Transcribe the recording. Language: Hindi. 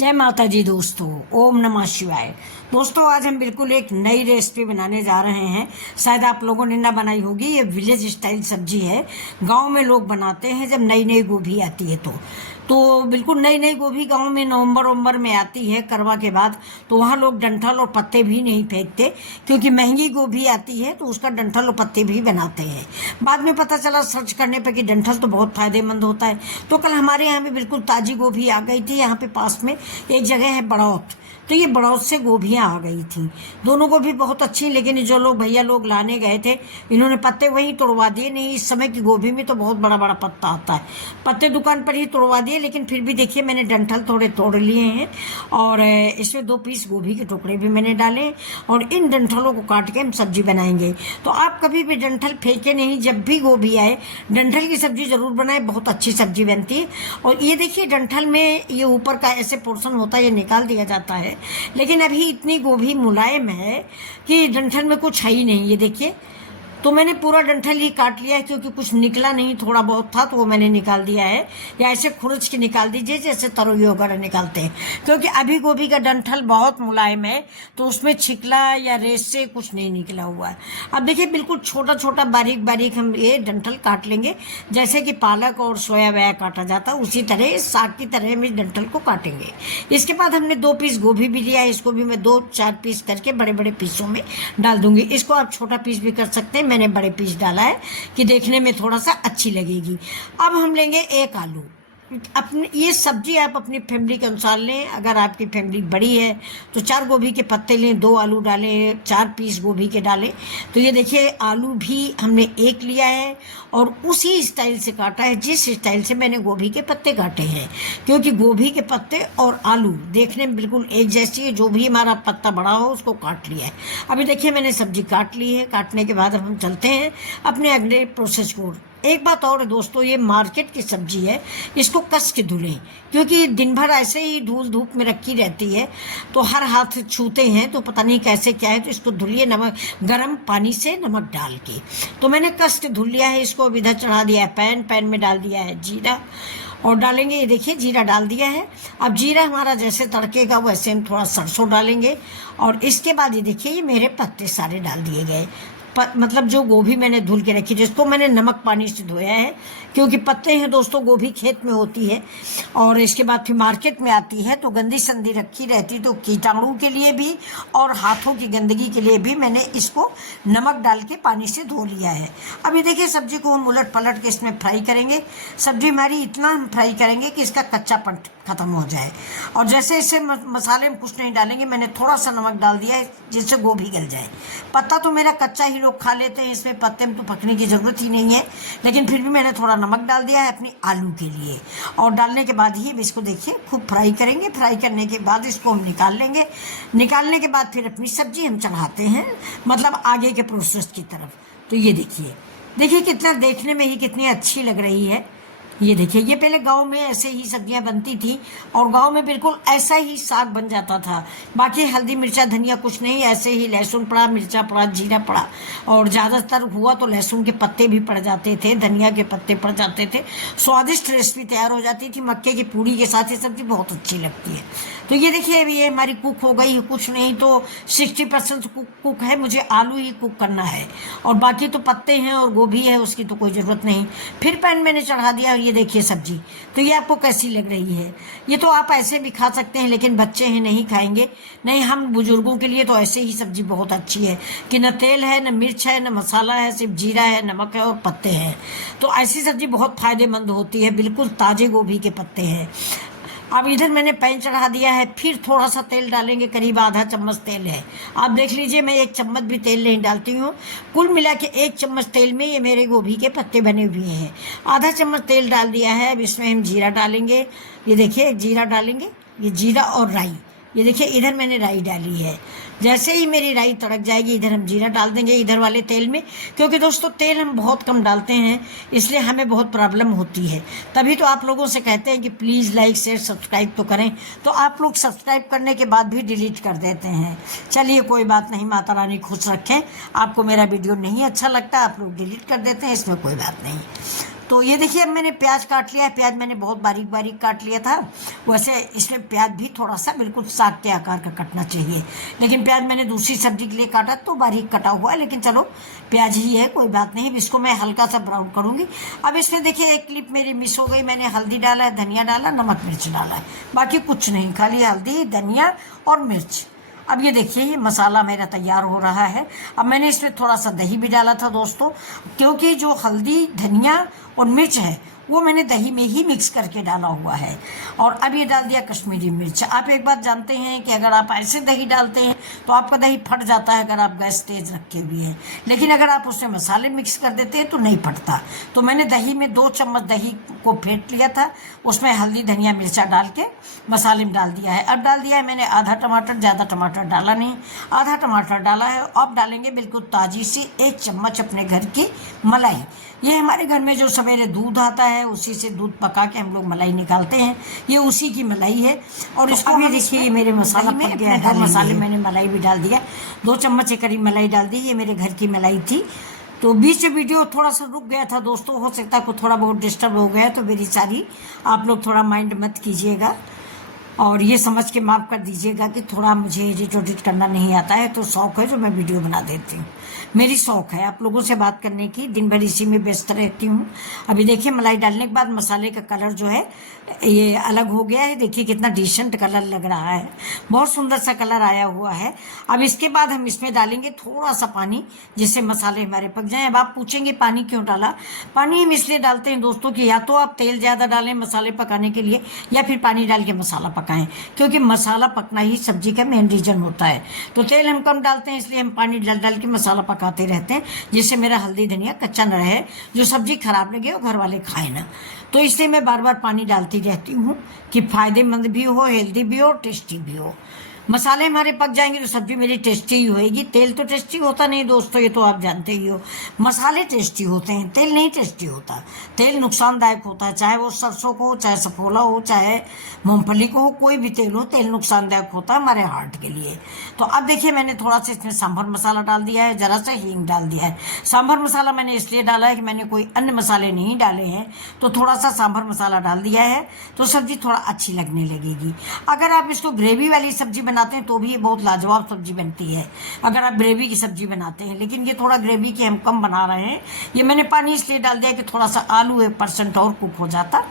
जय माता जी दोस्तों, ओम नमः शिवाय। दोस्तों आज हम बिल्कुल एक नई रेसिपी बनाने जा रहे हैं। शायद आप लोगों ने ना बनाई होगी। ये विलेज स्टाइल सब्जी है, गांव में लोग बनाते हैं जब नई नई गोभी आती है तो बिल्कुल नई नई गोभी गांव में नवंबर में आती है करवा के बाद। तो वहाँ लोग डंठल और पत्ते भी नहीं फेंकते, क्योंकि महंगी गोभी आती है तो उसका डंठल और पत्ते भी बनाते हैं। बाद में पता चला सर्च करने पर कि डंठल तो बहुत फायदेमंद होता है। तो कल हमारे यहाँ भी बिल्कुल ताजी गोभी आ गई थी। यहाँ पे पास में एक जगह है बड़ौत, तो ये बड़ौत से गोभियाँ आ गई थी। दोनों गोभी बहुत अच्छी, लेकिन जो लोग भैया लोग लाने गए थे इन्होंने पत्ते वहीं तोड़वा दिए। नहीं, इस समय की गोभी में तो बहुत बड़ा बड़ा पत्ता आता है। पत्ते दुकान पर ही तोड़वा दिए, लेकिन फिर भी देखिए मैंने डंठल थोड़े तोड़ लिए हैं और इसमें 2 पीस गोभी के टुकड़े भी मैंने डाले और इन डंठलों को काट के हम सब्जी बनाएंगे। तो आप कभी भी डंठल फेंके नहीं, जब भी गोभी आए डंठल की सब्जी जरूर बनाए, बहुत अच्छी सब्जी बनती है। और ये देखिए डंठल में ये ऊपर का ऐसे पोर्शन होता है, ये निकाल दिया जाता है, लेकिन अभी इतनी गोभी मुलायम है कि डंठल में कुछ है ही नहीं। ये देखिए, तो मैंने पूरा डंठल ही काट लिया है, क्योंकि कुछ निकला नहीं, थोड़ा बहुत था तो वो मैंने निकाल दिया है। या ऐसे खुरच के निकाल दीजिए जैसे तरोई वगैरह निकालते हैं, क्योंकि अभी गोभी का डंठल बहुत मुलायम है तो उसमें छिकला या रेस से कुछ नहीं निकला हुआ है। अब देखिए बिल्कुल छोटा छोटा बारीक बारीक हम ये डंठल काट लेंगे, जैसे कि पालक और सोया वया काटा जाता है उसी तरह साग की तरह हम इस डंठल को काटेंगे। इसके बाद हमने 2 पीस गोभी भी लिया है, इसको भी मैं 2-4 पीस करके बड़े बड़े पीसों में डाल दूंगी। इसको आप छोटा पीस भी कर सकते हैं, मैंने बड़े पीस डाला है कि देखने में थोड़ा सा अच्छी लगेगी। अब हम लेंगे 1 आलू। अपनी ये सब्जी आप अपनी फैमिली के अनुसार लें। अगर आपकी फैमिली बड़ी है तो 4 गोभी के पत्ते लें, 2 आलू डालें, 4 पीस गोभी के डालें। तो ये देखिए आलू भी हमने 1 लिया है और उसी स्टाइल से काटा है जिस स्टाइल से मैंने गोभी के पत्ते काटे हैं, क्योंकि गोभी के पत्ते और आलू देखने में बिल्कुल एक जैसी है। जो भी हमारा पत्ता बड़ा हो उसको काट लिया है। अभी देखिए मैंने सब्जी काट ली है। काटने के बाद अब हम चलते हैं अपने अगले प्रोसेस को। एक बात और दोस्तों, ये मार्केट की सब्जी है, इसको कस के धुलें, क्योंकि दिन भर ऐसे ही धूल धूप में रखी रहती है तो हर हाथ छूते हैं तो पता नहीं कैसे क्या है। तो इसको धुलिए नमक, गर्म पानी से नमक डाल के। तो मैंने कस के धुल लिया है। इसको अब इधर चढ़ा दिया है पैन में डाल दिया है जीरा और डालेंगे। ये देखिए जीरा डाल दिया है। अब जीरा हमारा जैसे तड़केगा वैसे हम थोड़ा सरसों डालेंगे और इसके बाद ये देखिए ये मेरे पत्ते सारे डाल दिए गए। मतलब जो गोभी मैंने धुल के रखी, जिसको मैंने नमक पानी से धोया है, क्योंकि पत्ते हैं दोस्तों, गोभी खेत में होती है और इसके बाद फिर मार्केट में आती है तो गंदी संदी रखी रहती, तो कीटाणु के लिए भी और हाथों की गंदगी के लिए भी मैंने इसको नमक डाल के पानी से धो लिया है। अब ये देखिए सब्जी को हम उलट पलट के इसमें फ्राई करेंगे। सब्जी हमारी इतना हम फ्राई करेंगे कि इसका कच्चापन खत्म हो जाए। और जैसे इसे मसाले में कुछ नहीं डालेंगे, मैंने थोड़ा सा नमक डाल दिया है जिससे गोभी गल जाए। पत्ता तो मेरा कच्चा ही लोग खा लेते हैं, इसमें पत्ते में तो पकने की ज़रूरत ही नहीं है, लेकिन फिर भी मैंने थोड़ा नमक डाल दिया है अपनी आलू के लिए। और डालने के बाद ही इसको देखिए खूब फ्राई करेंगे। फ्राई करने के बाद इसको हम निकाल लेंगे। निकालने के बाद फिर अपनी सब्जी हम चढ़ाते हैं, मतलब आगे के प्रोसेस की तरफ। तो ये देखिए कितना देखने में ही कितनी अच्छी लग रही है। ये देखिए, ये पहले गांव में ऐसे ही सब्जियां बनती थी और गांव में बिल्कुल ऐसा ही साग बन जाता था। बाकी हल्दी मिर्चा धनिया कुछ नहीं, ऐसे ही लहसुन पड़ा, मिर्चा पड़ा, जीरा पड़ा और ज़्यादातर हुआ तो लहसुन के पत्ते भी पड़ जाते थे, धनिया के पत्ते पड़ जाते थे। स्वादिष्ट रेसिपी तैयार हो जाती थी। मक्के की पूड़ी के साथ ये सब्जी बहुत अच्छी लगती है। तो ये देखिए अभी ये हमारी कुक हो गई है, कुछ नहीं तो 60% कुक है। मुझे आलू ही कुक करना है और बाकी तो पत्ते हैं और गोभी है, उसकी तो कोई ज़रूरत नहीं। फिर पैन मैंने चढ़ा दिया। ये देखिए सब्जी, तो ये आपको कैसी लग रही है? ये तो आप ऐसे भी खा सकते हैं, लेकिन बच्चे हैं नहीं खाएंगे। नहीं, हम बुजुर्गों के लिए तो ऐसे ही सब्जी बहुत अच्छी है कि न तेल है, न मिर्च है, न मसाला है, सिर्फ जीरा है, नमक है और पत्ते हैं। तो ऐसी सब्जी बहुत फायदेमंद होती है। बिल्कुल ताजे गोभी के पत्ते हैं। अब इधर मैंने पैन चढ़ा दिया है। फिर थोड़ा सा तेल डालेंगे, करीब आधा चम्मच तेल है। आप देख लीजिए, मैं 1 चम्मच भी तेल नहीं डालती हूँ। कुल मिला के 1 चम्मच तेल में ये मेरे गोभी के पत्ते बने हुए हैं। आधा चम्मच तेल डाल दिया है। अब इसमें हम जीरा डालेंगे। ये देखिए जीरा डालेंगे, ये जीरा और राई। ये देखिए इधर मैंने राई डाली है। जैसे ही मेरी राई तड़क जाएगी इधर हम जीरा डाल देंगे इधर वाले तेल में, क्योंकि दोस्तों तेल हम बहुत कम डालते हैं इसलिए हमें बहुत प्रॉब्लम होती है। तभी तो आप लोगों से कहते हैं कि प्लीज़ लाइक शेयर सब्सक्राइब तो करें, तो आप लोग सब्सक्राइब करने के बाद भी डिलीट कर देते हैं। चलिए कोई बात नहीं, माता रानी खुश रखें। आपको मेरा वीडियो नहीं अच्छा लगता आप लोग डिलीट कर देते हैं, इसमें कोई बात नहीं। तो ये देखिए अब मैंने प्याज काट लिया है। प्याज मैंने बहुत बारीक बारीक काट लिया था। वैसे इसमें प्याज भी थोड़ा सा बिल्कुल साग के आकार का कटना चाहिए, लेकिन प्याज मैंने दूसरी सब्जी के लिए काटा तो बारीक कटा हुआ है, लेकिन चलो प्याज ही है, कोई बात नहीं। इसको मैं हल्का सा ब्राउन करूंगी। अब इसमें देखिए एक क्लिप मेरी मिस हो गई। मैंने हल्दी डाला है, धनिया डाला, नमक मिर्च डाला है, बाकी कुछ नहीं, खाली हल्दी धनिया और मिर्च। अब ये देखिए ये मसाला मेरा तैयार हो रहा है। अब मैंने इसमें थोड़ा सा दही भी डाला था दोस्तों, क्योंकि जो हल्दी धनिया और मिर्च है वो मैंने दही में ही मिक्स करके डाला हुआ है। और अब ये डाल दिया कश्मीरी मिर्च। आप एक बात जानते हैं कि अगर आप ऐसे दही डालते हैं तो आपका दही फट जाता है अगर आप गैस तेज रखे हुए हैं, लेकिन अगर आप उसमें मसाले मिक्स कर देते हैं तो नहीं फटता। तो मैंने दही में 2 चम्मच दही को फेंट लिया था, उसमें हल्दी धनिया मिर्चा डाल के मसाले में डाल दिया है। अब डाल दिया है मैंने आधा टमाटर, ज़्यादा टमाटर डाला नहीं, आधा टमाटर डाला है। अब डालेंगे बिल्कुल ताज़ी सी 1 चम्मच अपने घर की मलाई। ये हमारे घर में जो सवेरे दूध आता है उसी से दूध पका के हम लोग मलाई निकालते हैं, ये उसी की मलाई है। और इसको अभी देखिए मेरे मसाला पक गया है। 2 मसाले मैंने मलाई भी डाल दिया, 2 चम्मच के करीब मलाई डाल दी। ये मेरे घर की मलाई थी। तो बीच में वीडियो थोड़ा सा रुक गया था दोस्तों, हो सकता है कुछ थोड़ा बहुत डिस्टर्ब हो गया, तो मेरी सारी आप लोग थोड़ा माइंड मत कीजिएगा और ये समझ के माफ़ कर दीजिएगा कि थोड़ा मुझे एडिट करना नहीं आता है। तो शौक है जो मैं वीडियो बना देती हूँ, मेरी शौक है आप लोगों से बात करने की, दिन भर इसी में व्यस्त रहती हूँ। अभी देखिए मलाई डालने के बाद मसाले का कलर जो है ये अलग हो गया है। देखिए कितना डिसेंट कलर लग रहा है, बहुत सुंदर सा कलर आया हुआ है। अब इसके बाद हम इसमें डालेंगे थोड़ा सा पानी, जिससे मसाले हमारे पक जाएं। अब आप पूछेंगे पानी क्यों डाला? पानी हम इसलिए डालते हैं दोस्तों कि या तो आप तेल ज़्यादा डालें मसाले पकाने के लिए, या फिर पानी डाल के मसाला पकाएं, क्योंकि मसाला पकना ही सब्जी का मेन रीजन होता है। तो तेल हम कम डालते हैं, इसलिए हम पानी डाल के मसाला पकाते रहते हैं, जिससे मेरा हल्दी धनिया कच्चा न रहे, जो सब्जी खराब लगे और घर वाले खाए ना। तो इसलिए मैं बार बार पानी डालती रहती हूँ कि फायदेमंद भी हो, हेल्दी भी हो, टेस्टी भी हो। मसाले हमारे पक जाएंगे तो सब्जी मेरी टेस्टी ही होएगी। तेल तो टेस्टी होता नहीं दोस्तों, ये तो आप जानते ही हो। मसाले टेस्टी होते हैं, तेल नहीं टेस्टी होता। तेल नुकसानदायक होता है, चाहे वो सरसों को हो, चाहे सफोला हो, चाहे मूंगफली को हो, कोई भी तेल हो, तेल नुकसानदायक होता है हमारे हार्ट के लिए। तो अब देखिए मैंने थोड़ा सा इसमें सांभर मसाला डाल दिया है, जरा सा हींग डाल दिया है। सांभर मसाला मैंने इसलिए डाला है कि मैंने कोई अन्य मसाले नहीं डाले हैं, तो थोड़ा सा सांभर मसाला डाल दिया है तो सब्जी थोड़ा अच्छी लगने लगेगी। अगर आप इसको ग्रेवी वाली सब्जी बनाते हैं तो भी ये बहुत लाजवाब सब्जी बनती है, अगर आप ग्रेवी की सब्जी बनाते हैं। लेकिन ये थोड़ा ग्रेवी की हम कम बना रहे हैं। ये मैंने पानी इसलिए डाल दिया कि थोड़ा सा आलू 1% और कुक हो जाता।